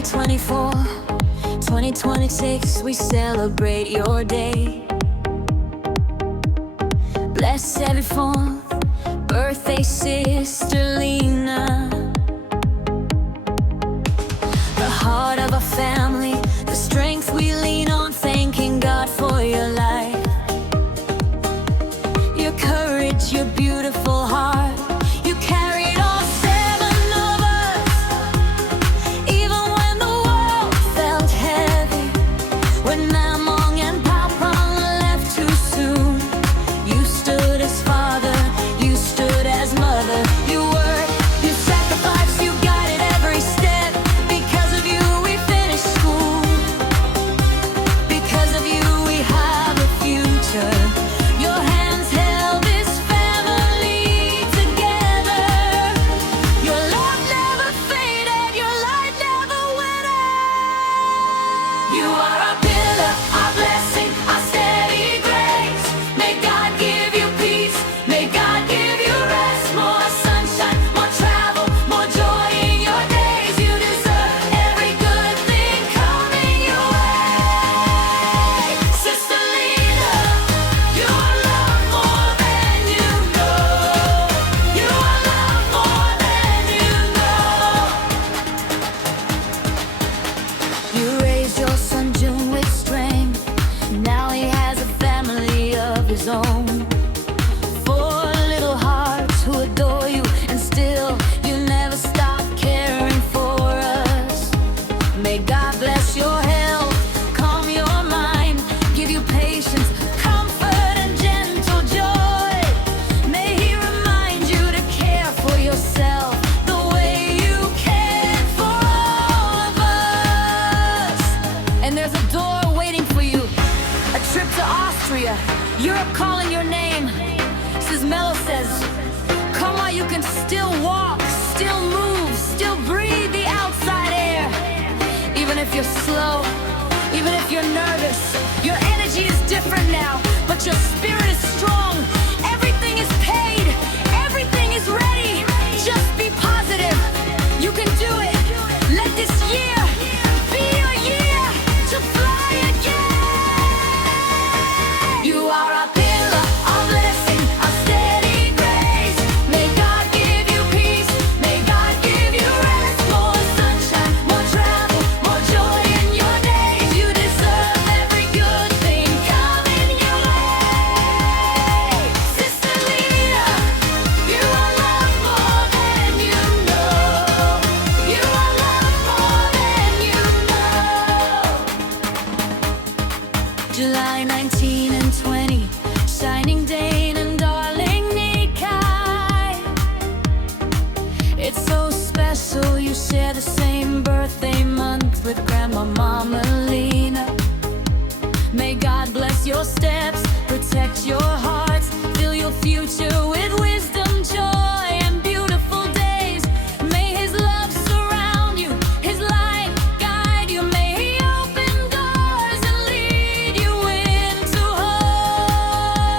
July 24, 2026, we celebrate your day. Bless every fourth birthday, Sister Lina. The heart of a family, the strength we lean on, thanking God for your life. Your courage, your beautiful heart, you carried all seven of us. Even when the world felt heavy, when Mom and Papa left too soon, you stood as father, you stood as mother. You sacrificed, you guided every step. Because of you we finished school. Because of you we have a future. Your hands held this family together. Your love never faded, your light never went out. You are our pillar, our blessing, our steady grace. May God give you peace, may God give you rest. More sunshine, more travel, more joy in your days. You deserve every good thing coming your way. Sister Lina, you are loved more than you know. You are loved more than you know. You raised your son June with strength. Now he has a family of his own. Four little hearts who adore you, and still you never stop caring for us. May God bless your health, calm your mind, give you patience, comfort, and gentle joy. May He remind you to care for yourself the way you cared for all of us. And there's a door waiting for you, a trip to Austria, Europe calling your name. Says Mello says, come while you can still walk, still move, still breathe the outside air. Even if you're slow, even if you're nervous, your energy is different now, but your spirit is strong. Everything is paid, everything is ready. Just be positive, you can do it. Let this year be your year to fly again. You are our pillar, our blessing, our steady grace. May God give you peace, may God give you rest. More sunshine, more travel, more joy in your days. You deserve every good thing coming your way. Sister Lina, you are loved more than you know. You are loved more than you know. July 19 and 20, shining Dane and darling Nikai. It's so special you share the same birthday month with Grandma Mama Lina. May God bless your steps, protect your hearts, fill your future with wisdom, joy, and beautiful days. May His love surround you, His light guide you. May He open doors and lead you into hope.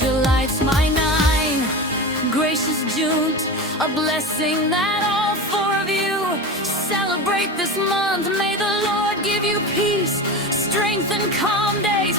July's my 9, gracious June, a blessing that all four of you celebrate this month. May the Lord give you peace, strength, and calm days.